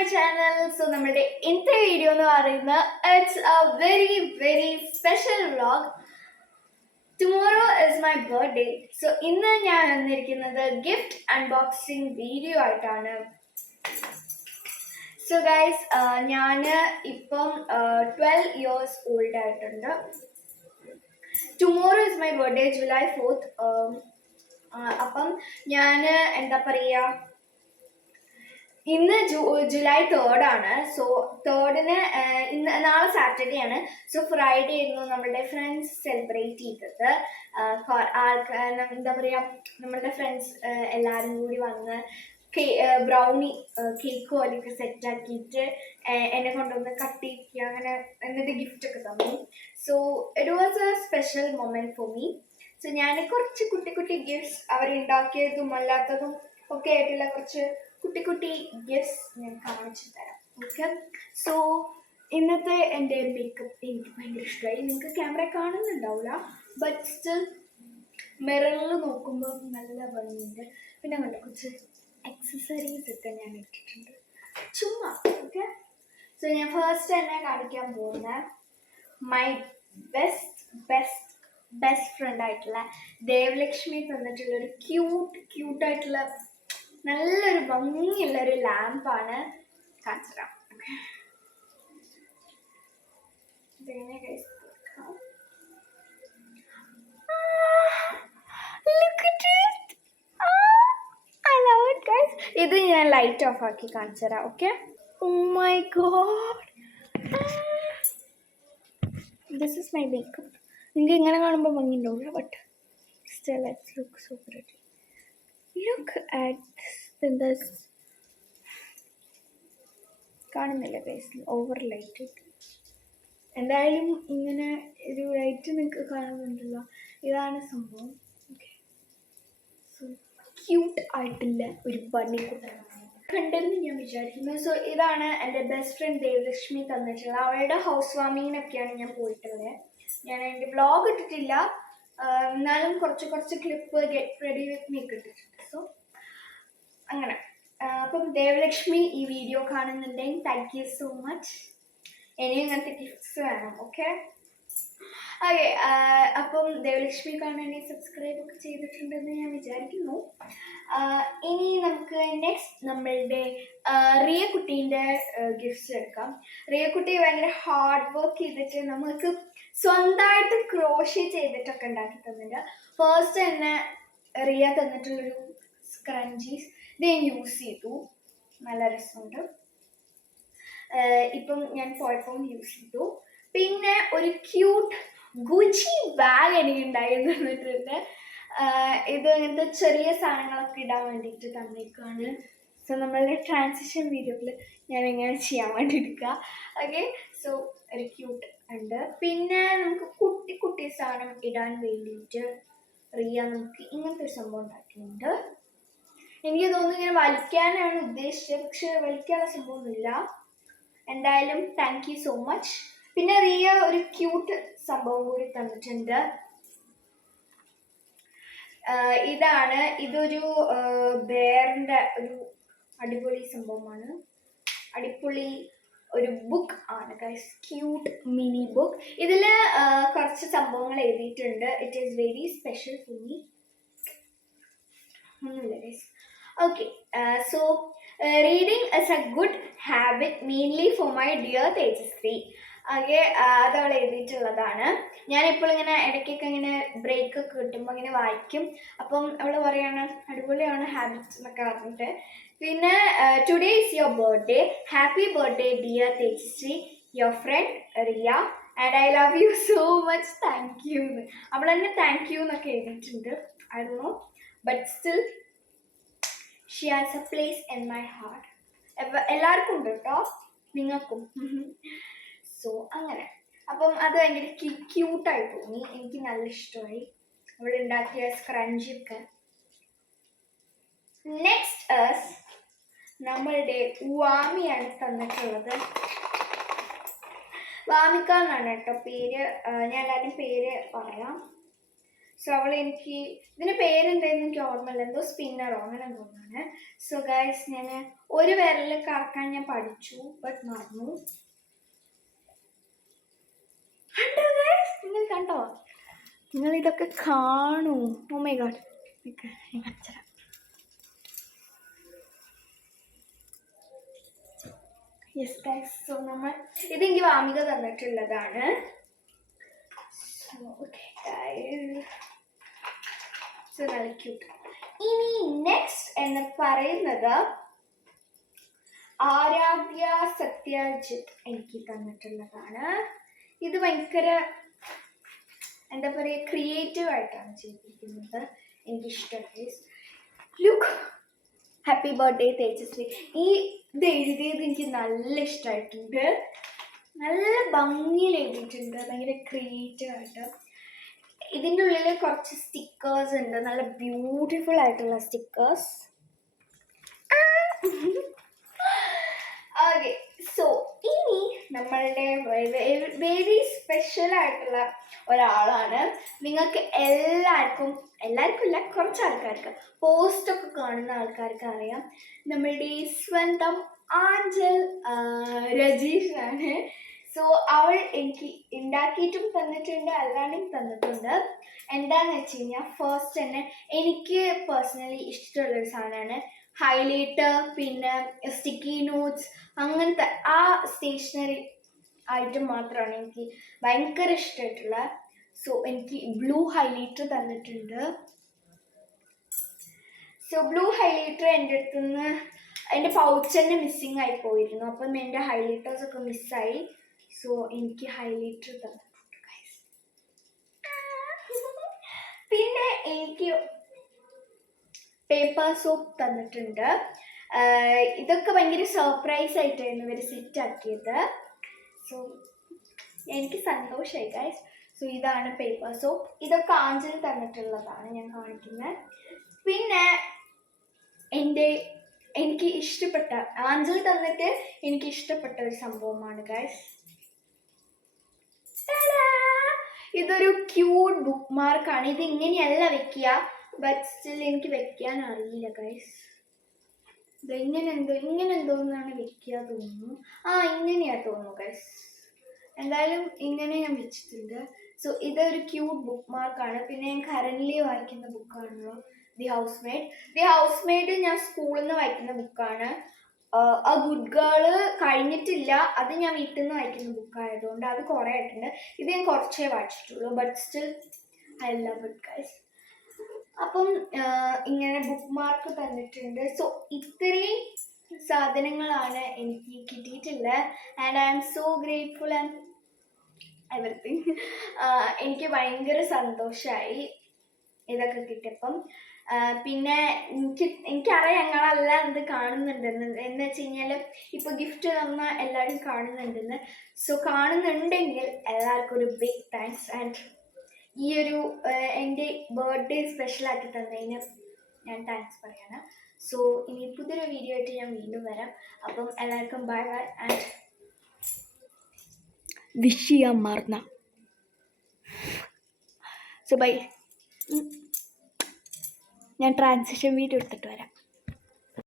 my channel. So നമ്മുടെ ഇന്നത്തെ video എന്ന് പറയുന്നത് it's a very special vlog. Tomorrow is my birthday. So ഇന്ന് ഞാൻ വന്നിരിക്കുന്നത് ഗിഫ്റ്റ് അൺബോക്സിംഗ് വീഡിയോ ആയിട്ടാണ്. So guys, ഞാൻ ഇപ്പം 12 years old ആയിട്ടുണ്ട്. Tomorrow is my birthday, July 4th. അപ്പം ഞാൻ എന്താ പറയുക, ഇന്ന് ജൂലൈ 3rd ആണ്. സോ 3rd ഇന്ന് നാളെ സാറ്റർഡേ ആണ്. സോ ഫ്രൈഡേ ആയിരുന്നു നമ്മളുടെ ഫ്രണ്ട്സ് സെലിബ്രേറ്റ് ചെയ്തത്. എന്താ പറയുക, നമ്മളുടെ ഫ്രണ്ട്സ് എല്ലാവരും കൂടി വന്ന് ബ്രൗണി കേക്ക് പോലെയൊക്കെ സെറ്റാക്കിയിട്ട് എന്നെ കൊണ്ടുവന്ന് കട്ട് ചെയ്യിക്കുക, അങ്ങനെ എന്നിട്ട് ഗിഫ്റ്റൊക്കെ തന്നു. So it was A special moment for me. So ഞാൻ കുറച്ച് കുട്ടി ഗിഫ്റ്റ്സ് അവരുണ്ടാക്കിയതും അല്ലാത്തതും ഒക്കെ ആയിട്ടുള്ള കുറച്ച് കുട്ടി ഗിഫ്റ്റ്സ് ഞാൻ കാണിച്ചു തരാം. ഓക്കെ, സോ ഇന്നത്തെ എൻ്റെ മേക്കപ്പ് എനിക്ക് ഭയങ്കര ഇഷ്ടമായി. നിങ്ങൾക്ക് ക്യാമറ കാണുന്നുണ്ടാവില്ല, ബട്ട് സ്റ്റിൽ മിററിൽ നോക്കുമ്പോൾ നല്ല ഭംഗിയുണ്ട്. പിന്നെ നല്ല കുറച്ച് ആക്സസറീസ് ഒക്കെ ഞാൻ ഇട്ടിട്ടുണ്ട് ചുമ്മാ. ഓക്കെ, സോ ഞാൻ ഫസ്റ്റ് തന്നെ കാണിക്കാൻ പോകുന്ന മൈ ബെസ്റ്റ് ഫ്രണ്ട് ആയിട്ടുള്ള ദേവലക്ഷ്മി തന്നിട്ടുള്ളൊരു ക്യൂട്ടായിട്ടുള്ള നല്ലൊരു ഭംഗിയുള്ളൊരു ലാമ്പാണ്. കാണിച്ചു തരാം. ഓക്കെ, ഇത് ഞാൻ ലൈറ്റ് ഓഫ് ആക്കി കാണിച്ചു തരാം. Okay, oh my God, this is my makeup. നിങ്ങൾക്ക് ഇങ്ങനെ കാണുമ്പോൾ ഭംഗി ഉണ്ടാവില്ല, but still it's look so pretty. Look at this. കാണുന്നില്ല ഗൈസ്, ഓവർ ലൈറ്റ്. എന്തായാലും ഇങ്ങനെ ഒരു ലൈറ്റ് നിങ്ങൾക്ക് കാണുന്നുണ്ടല്ലോ, ഇതാണ് സംഭവം. ഓക്കെ, സോ ക്യൂട്ട് ആയിട്ടുള്ള ഒരു ബണ്ണി കണ്ടെന്ന് ഞാൻ വിചാരിക്കുന്നു. സോ ഇതാണ് എൻ്റെ ബെസ്റ്റ് ഫ്രണ്ട് ദേവലക്ഷ്മി തന്നിട്ടുള്ള, അവളുടെ ഹൗസ് വാമിങ്ങിനൊക്കെയാണ് ഞാൻ പോയിട്ടുള്ളത്. ഞാൻ എൻ്റെ വ്ളോഗ് ഇട്ടിട്ടില്ല, എന്നാലും കുറച്ച് clip get ready with me ഒക്കെ ഇട്ടിട്ടുണ്ട്. സോ അങ്ങനെ. അപ്പം ദേവലക്ഷ്മി ഈ വീഡിയോ കാണുന്നുണ്ടെങ്കിൽ താങ്ക് യു സോ മച്ച്. ഇനിയും ഇങ്ങനത്തെ ഗിഫ്റ്റ്സ് വേണം. ഓക്കെ, അപ്പം ദേവലക്ഷ്മി കാണാൻ സബ്സ്ക്രൈബ് ഒക്കെ ചെയ്തിട്ടുണ്ടെന്ന് ഞാൻ വിചാരിക്കുന്നു. ഇനി നമുക്ക് നെക്സ്റ്റ് നമ്മളുടെ റിയ കുട്ടീൻ്റെ ഗിഫ്റ്റ്സ് എടുക്കാം. റിയ കുട്ടി ഭയങ്കര ഹാർഡ് വർക്ക് ചെയ്തിട്ട് നമുക്ക് സ്വന്തമായിട്ട് ക്രോഷേ ചെയ്തിട്ടൊക്കെ ഉണ്ടാക്കി തന്നിട്ടുണ്ട്. ഫസ്റ്റ് തന്നെ റിയ തന്നിട്ടുള്ളൊരു സ്ക്രഞ്ചീസ് ഇത് ഞാൻ യൂസ് ചെയ്തു, നല്ല രസമുണ്ട്. ഇപ്പം ഞാൻ പോയപ്പോൾ യൂസ് ചെയ്തു. പിന്നെ ഒരു ക്യൂട്ട് ഗുച്ചി ബാഗ് എനിക്ക് ഉണ്ടായി തന്നിട്ടുണ്ട്. ഇത് ഇങ്ങനത്തെ ചെറിയ സാധനങ്ങളൊക്കെ ഇടാൻ വേണ്ടിയിട്ട് തന്നേക്കാണ്. സോ നമ്മളുടെ ട്രാൻസിഷൻ വീഡിയോയിൽ ഞാൻ എങ്ങനെ ചെയ്യാൻ വേണ്ടി എടുക്കുക. ഓക്കെ, സോ ഒരു ക്യൂട്ട് ഉണ്ട്. പിന്നെ നമുക്ക് കുട്ടി സാധനം ഇടാൻ വേണ്ടിയിട്ട് റിയ നമുക്ക് ഇങ്ങനത്തെ ഒരു സംഭവം ഉണ്ടാക്കിയിട്ടുണ്ട്. എനിക്ക് തോന്നുന്നു ഇങ്ങനെ വലിക്കാനാണ് ഉദ്ദേശിച്ചത്, പക്ഷെ വലിക്കാനുള്ള സംഭവമൊന്നുമില്ല. എന്തായാലും താങ്ക് യു സോ മച്ച്. പിന്നെ റിയ ഒരു ക്യൂട്ട് സംഭവം കൂടി തന്നിട്ടുണ്ട്. ഇതൊരു ബെയറിൻ്റെ ഒരു അടിപൊളി സംഭവമാണ്. അടിപൊളി ഒരു ബുക്ക് ആണ് ഗൈസ്, ക്യൂട്ട് മിനി ബുക്ക്. ഇതിൽ കുറച്ച് സംഭവങ്ങൾ എഴുതിയിട്ടുണ്ട്. It is very special for me. ഒന്നുമില്ല guys. Okay, so reading is a good habit mainly for my dear Tejasree. Okay, അതവൾ എഴുതിയിട്ടുള്ളതാണ്. ഞാനിപ്പോൾ ഇങ്ങനെ ഇടയ്ക്കൊക്കെ ഇങ്ങനെ ബ്രേക്ക് ഒക്കെ കിട്ടുമ്പോൾ ഇങ്ങനെ വായിക്കും. അപ്പം അവൾ പറയാണ് അടിപൊളിയാണ് ഹാബിറ്റ്സ് എന്നൊക്കെ പറഞ്ഞിട്ട്. പിന്നെ today is your birthday, happy birthday dear Tejasree, your friend Riya and I love you so much, thank you എന്ന്. അവൾ തന്നെ താങ്ക് യു എന്നൊക്കെ എഴുതിയിട്ടുണ്ട്. I don't know, but still she has a place in my heart. എല്ലാവർക്കും ഉണ്ട് കേട്ടോ, നിങ്ങൾക്കും. So അങ്ങനെ. അപ്പം അത് ഭയങ്കര ക്യൂട്ടായി തോന്നി, എനിക്ക് നല്ല ഇഷ്ടമായി അവൾ ഉണ്ടാക്കിയ സ്ക്രഞ്ചൊക്കെ. നെക്സ്റ്റ് നമ്മളുടെ വാമിയാണ് തന്നിട്ടുള്ളത്. വാമിക എന്നാണ് കേട്ടോ പേര്. ഞാൻ എല്ലാവരും പേര് പറയാം. സോ അവൾ ഇതിൻ്റെ പേരെന്തായിരുന്നു എനിക്ക് ഓർമ്മയില്ല, എന്തോ സ്പിന്നറോ അങ്ങനെ തോന്നാണ്. സോ ഗൈസ് ഞാൻ ഒരു വിരൽ കറക്കാൻ ഞാൻ പഠിച്ചു, ബട്ട് മറന്നു. നിങ്ങൾ കണ്ടോ? നിങ്ങൾ ഇതൊക്കെ കാണൂ. Oh my God. Yes guys, so നമ്മൾ ഇതെനിക്ക് വാമിക തന്നിട്ടുള്ളതാണ്. സോ നല്ല ക്യൂട്ട്. ഇനി നെക്സ്റ്റ് എന്ന് പറയുന്നത് ആരാധ്യ സത്യജിത്ത് എനിക്ക് തന്നിട്ടുള്ളതാണ്. ഇത് ഭയങ്കര എന്താ പറയുക, ക്രിയേറ്റീവ് ആയിട്ടാണ് ചെയ്തിരിക്കുന്നത്. എനിക്കിഷ്ടമായി. Look, happy birthday Tejaswi. ഇത് എഴുതിയത് എനിക്ക് നല്ല ഇഷ്ടമായിട്ടുണ്ട്. നല്ല ഭംഗിയിൽ എഴുതിയിട്ടുണ്ട്, ഭയങ്കര ക്രിയേറ്റീവ് ആയിട്ട്. ഇതിൻ്റെ ഉള്ളിൽ കുറച്ച് സ്റ്റിക്കേഴ്സ് ഉണ്ട്, നല്ല ബ്യൂട്ടിഫുൾ ആയിട്ടുള്ള സ്റ്റിക്കേഴ്സ്. ഓക്കെ, സോ ഇനി നമ്മളുടെ വെരി സ്പെഷ്യൽ ആയിട്ടുള്ള ഒരാളാണ്. നിങ്ങൾക്ക് എല്ലാവർക്കും ഇല്ല, കുറച്ച് ആൾക്കാർക്ക്, പോസ്റ്റൊക്കെ കാണുന്ന ആൾക്കാർക്ക് അറിയാം. നമ്മളുടെ സ്വന്തം ആഞ്ചൽ രജീഷാണ്. സോ അവൾ എനിക്ക് ഉണ്ടാക്കിയിട്ടും തന്നിട്ടുണ്ട്, അല്ലാണ്ടും തന്നിട്ടുണ്ട്. എന്താണെന്ന് വെച്ച് കഴിഞ്ഞാൽ, ഫസ്റ്റ് തന്നെ എനിക്ക് പേഴ്സണലി ഇഷ്ടമുള്ളൊരു സാധനമാണ് ഹൈലൈറ്റർ, പിന്നെ സ്റ്റിക്കി നോട്ട്സ്, അങ്ങനത്തെ ആ സ്റ്റേഷനറി ഐറ്റം മാത്രമാണ് എനിക്ക് ഭയങ്കര ഇഷ്ടമായിട്ടുള്ളത്. സോ എനിക്ക് ബ്ലൂ ഹൈലൈറ്റർ തന്നിട്ടുണ്ട്. സോ ബ്ലൂ ഹൈലൈറ്റർ എൻ്റെ അടുത്തുനിന്ന് എൻ്റെ പൗച്ച് തന്നെ മിസ്സിങ് ആയി പോയിരുന്നു. അപ്പം എൻ്റെ ഹൈലൈറ്റേഴ്സൊക്കെ മിസ്സായി. സോ എനിക്ക് ഹൈലൈറ്റർ തന്നിട്ടുണ്ട് ഗൈസ്. പിന്നെ എനിക്ക് പേപ്പർ സോപ്പ് തന്നിട്ടുണ്ട്. ഇതൊക്കെ ഭയങ്കര സർപ്രൈസ് ആയിട്ടായിരുന്നു ഇവർ സെറ്റാക്കിയത്. സോ എനിക്ക് സന്തോഷമായി ഗൈസ്. സോ ഇതാണ് പേപ്പർ സോപ്പ്. ഇതൊക്കെ ആഞ്ചൽ തന്നിട്ടുള്ളതാണ് ഞാൻ കാണിക്കുന്നത്. പിന്നെ എനിക്ക് ഇഷ്ടപ്പെട്ട ആഞ്ചൽ തന്നിട്ട് എനിക്ക് ഇഷ്ടപ്പെട്ട ഒരു സംഭവമാണ് ഗൈസ്. ഇതൊരു ക്യൂട്ട് ബുക്ക് മാർക്കാണ്. ഇത് ഇങ്ങനെയല്ല വെക്കുക, ബട്ട് സ്റ്റിൽ എനിക്ക് വെക്കാൻ അറിയില്ല ഗൈസ്. ഇത് ഇങ്ങനെ എന്തോന്നാണ് വെക്കുക തോന്നുന്നു. ഇങ്ങനെയാ തോന്നുന്നു ഗൈസ്. എന്തായാലും ഇങ്ങനെ ഞാൻ വെച്ചിട്ടുണ്ട്. സോ ഇതൊരു ക്യൂട്ട് ബുക്ക് മാർക്കാണ്. പിന്നെ ഞാൻ കറൻ്റ്ലി വായിക്കുന്ന ബുക്കാണല്ലോ ദി ഹൗസ് മെയ്ഡ്. ഞാൻ സ്കൂളിൽ നിന്ന് വായിക്കുന്ന ബുക്കാണ്. ആ ഗുഡ് ഗേള് കഴിഞ്ഞിട്ടില്ല, അത് ഞാൻ വീട്ടിൽ നിന്ന് വായിക്കുന്ന ബുക്കായതുകൊണ്ട് അത് കുറേ ആയിട്ടുണ്ട്. ഇത് ഞാൻ കുറച്ചേ വായിച്ചിട്ടുള്ളൂ, but still I love it guys. അപ്പം ഇങ്ങനെ ബുക്ക് മാർക്ക് തന്നിട്ടുണ്ട്. സോ ഇത്രയും സാധനങ്ങളാണ് എനിക്ക് കിട്ടിയിട്ടുള്ളത്. And I am so grateful and everything. എനിക്ക് ഭയങ്കര സന്തോഷമായി ഇതൊക്കെ കിട്ടിയപ്പം. പിന്നെ എനിക്കറിയാം ഞങ്ങളെല്ലാം ഇത് കാണുന്നുണ്ടെന്ന്. എന്ന് വെച്ച് കഴിഞ്ഞാൽ ഇപ്പോൾ ഗിഫ്റ്റ് തന്ന എല്ലാവരും കാണുന്നുണ്ടെന്ന്. സോ കാണുന്നുണ്ടെങ്കിൽ എല്ലാവർക്കും ഒരു ബിഗ് താങ്ക്സ്. ആൻഡ് ഈ ഒരു എൻ്റെ ബർത്ത്ഡേ സ്പെഷ്യലാക്കി തന്നതിന് ഞാൻ താങ്ക്സ് പറയാണ്. സോ ഇനി പുതിയൊരു വീഡിയോ ആയിട്ട് ഞാൻ വീണ്ടും വരാം. അപ്പം എല്ലാവർക്കും ബൈ ബൈ ആൻഡ് വിഷ് ചെയ്യാൻ മറന്ന. So bye. ഞാൻ ട്രാൻസിഷൻ വീഡിയോ എടുത്തിട്ട് വരാം.